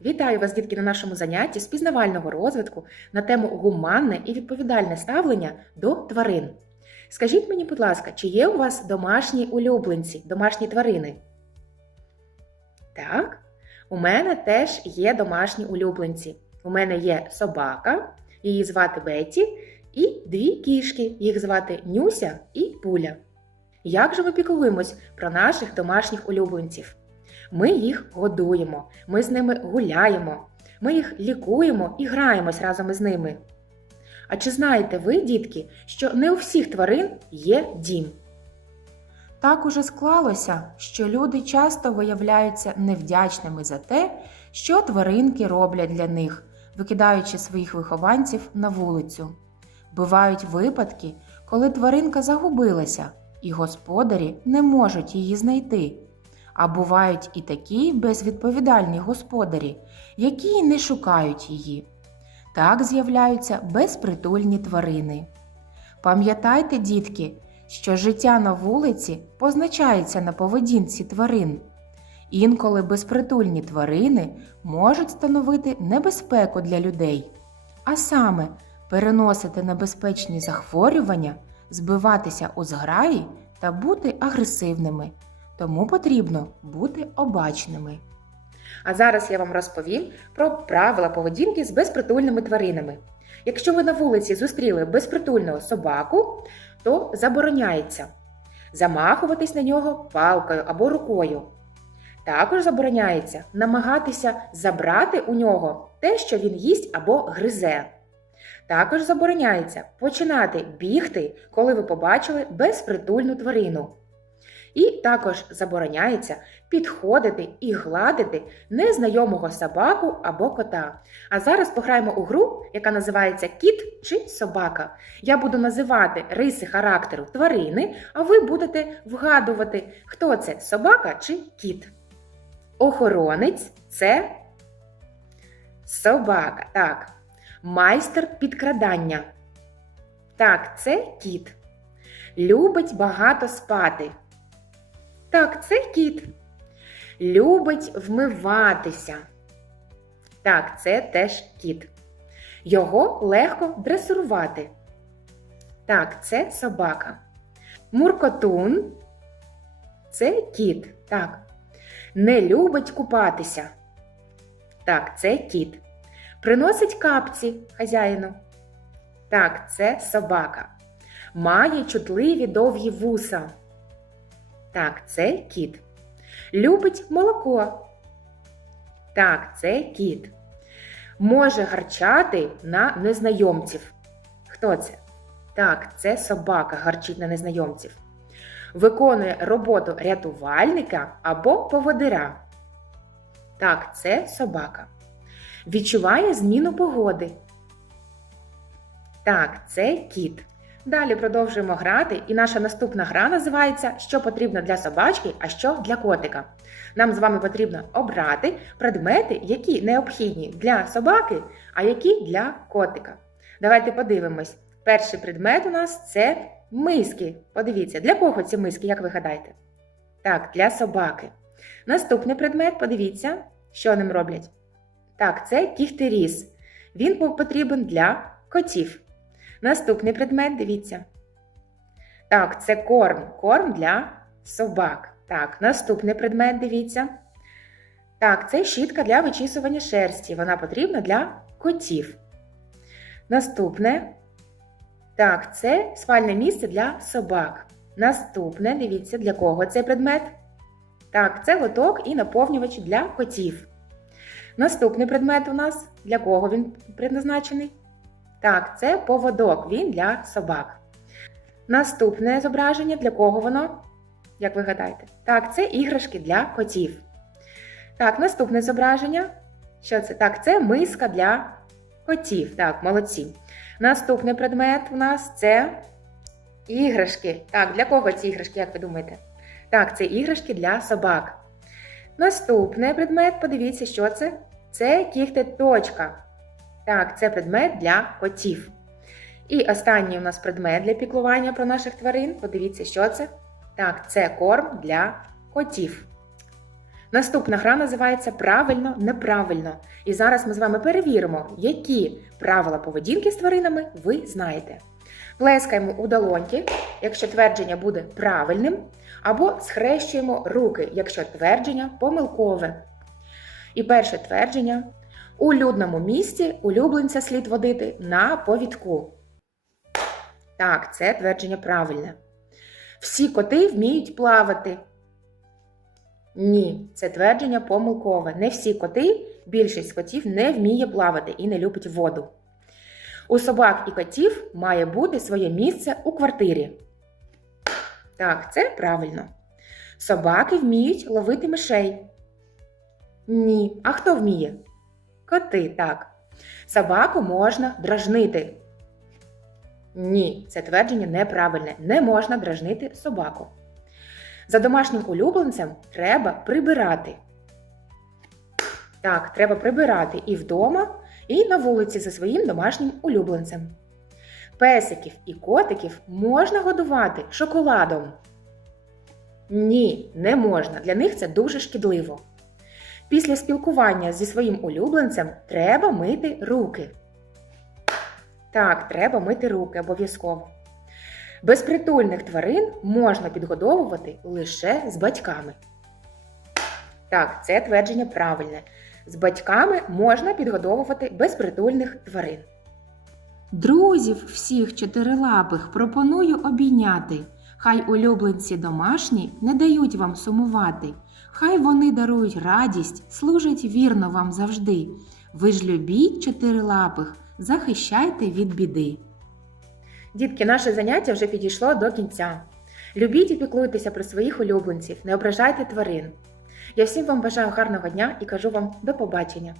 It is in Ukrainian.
Вітаю вас, дітки, на нашому занятті з пізнавального розвитку на тему гуманне і відповідальне ставлення до тварин. Скажіть мені, будь ласка, чи є у вас домашні улюбленці, домашні тварини? Так, у мене теж є домашні улюбленці. У мене є собака, її звати Бетті, і дві кішки, їх звати Нюся і Пуля. Як же ми піклуємось про наших домашніх улюбленців? Ми їх годуємо, ми з ними гуляємо, ми їх лікуємо і граємось разом із ними. А чи знаєте ви, дітки, що не у всіх тварин є дім? Так уже склалося, що люди часто виявляються невдячними за те, що тваринки роблять для них, викидаючи своїх вихованців на вулицю. Бувають випадки, коли тваринка загубилася, і господарі не можуть її знайти. А бувають і такі безвідповідальні господарі, які не шукають її. Так з'являються безпритульні тварини. Пам'ятайте, дітки, що життя на вулиці позначається на поведінці тварин. Інколи безпритульні тварини можуть становити небезпеку для людей, а саме переносити небезпечні захворювання, збиватися у зграї та бути агресивними. Тому потрібно бути обачними. А зараз я вам розповім про правила поведінки з безпритульними тваринами. Якщо ви на вулиці зустріли безпритульного собаку, то забороняється замахуватись на нього палкою або рукою. Також забороняється намагатися забрати у нього те, що він їсть або гризе. Також забороняється починати бігти, коли ви побачили безпритульну тварину. І також забороняється підходити і гладити незнайомого собаку або кота. А зараз пограємо у гру, яка називається Кіт чи собака. Я буду називати риси характеру тварини, а ви будете вгадувати, хто це собака чи кіт. Охоронець це собака. Так. Майстер підкрадання. Так, це кіт. Любить багато спати. Так, це кіт. Любить вмиватися. Так, це теж кіт. Його легко дресирувати. Так, це собака. Муркотун це кіт. Так. Не любить купатися. Так, це кіт. Приносить капці хазяїну. Так, це собака. Має чутливі довгі вуса. Так, це кіт. Любить молоко. Так, це кіт. Може гарчати на незнайомців. Хто це? Так, це собака гарчить на незнайомців. Виконує роботу рятувальника або поводиря. Так, це собака. Відчуває зміну погоди. Так, це кіт. Далі продовжуємо грати, і наша наступна гра називається Що потрібно для собачки, а що для котика. Нам з вами потрібно обрати предмети, які необхідні для собаки, а які для котика. Давайте подивимось. Перший предмет у нас це миски. Подивіться, для кого ці миски, як ви гадаєте? Так, для собаки. Наступний предмет, подивіться, що ним роблять. Так, це кіхтеріз. Він був потрібен для котів. Наступний предмет, дивіться. Так, це корм. Корм для собак. Так, наступний предмет, дивіться. Так, це щітка для вичісування шерсті. Вона потрібна для котів. Наступне. Так, це спальне місце для собак. Наступне, дивіться, для кого цей предмет. Так, це лоток і наповнювач для котів. Наступний предмет у нас для кого він предназначений? Так, це поводок, він для собак. Наступне зображення для кого воно? Як ви гадаєте? Так, це іграшки для котів. Так, наступне зображення. Що це? Так, це миска для котів. Так, молодці. Наступний предмет у нас це іграшки. Так, для кого ці іграшки, як ви думаєте? Так, це іграшки для собак. Наступний предмет, подивіться, що це? Це кіхтеточка. Так, це предмет для котів. І останній у нас предмет для піклування про наших тварин. Подивіться, що це. Так, це корм для котів. Наступна гра називається Правильно, неправильно. І зараз ми з вами перевіримо, які правила поведінки з тваринами ви знаєте. Плескаємо у долоньки, якщо твердження буде правильним, або схрещуємо руки, якщо твердження помилкове. І перше твердження: у людному місці улюбленця слід водити на повідку. Так, це твердження правильне. Всі коти вміють плавати. Ні, це твердження помилкове. Не всі коти, більшість котів не вміє плавати і не любить воду. У собак і котів має бути своє місце у квартирі. Так, це правильно. Собаки вміють ловити мишей. Ні. А хто вміє? Коти, так. Собаку можна дражнити. Ні, це твердження неправильне. Не можна дражнити собаку. За домашнім улюбленцем треба прибирати. Так, треба прибирати і вдома, і на вулиці за своїм домашнім улюбленцем. Песиків і котиків можна годувати шоколадом. Ні, не можна. Для них це дуже шкідливо. Після спілкування зі своїм улюбленцем треба мити руки. Так, треба мити руки обов'язково. Безпритульних тварин можна підгодовувати лише з батьками. Так, це твердження правильне. З батьками можна підгодовувати безпритульних тварин. Друзів всіх чотирилапих пропоную обійняти. Хай улюбленці домашні не дають вам сумувати. Хай вони дарують радість, служать вірно вам завжди. Ви ж любіть чотирилапих, захищайте від біди. Дітки, наше заняття вже підійшло до кінця. Любіть і піклуйтеся про своїх улюбленців, не ображайте тварин. Я всім вам бажаю гарного дня і кажу вам до побачення!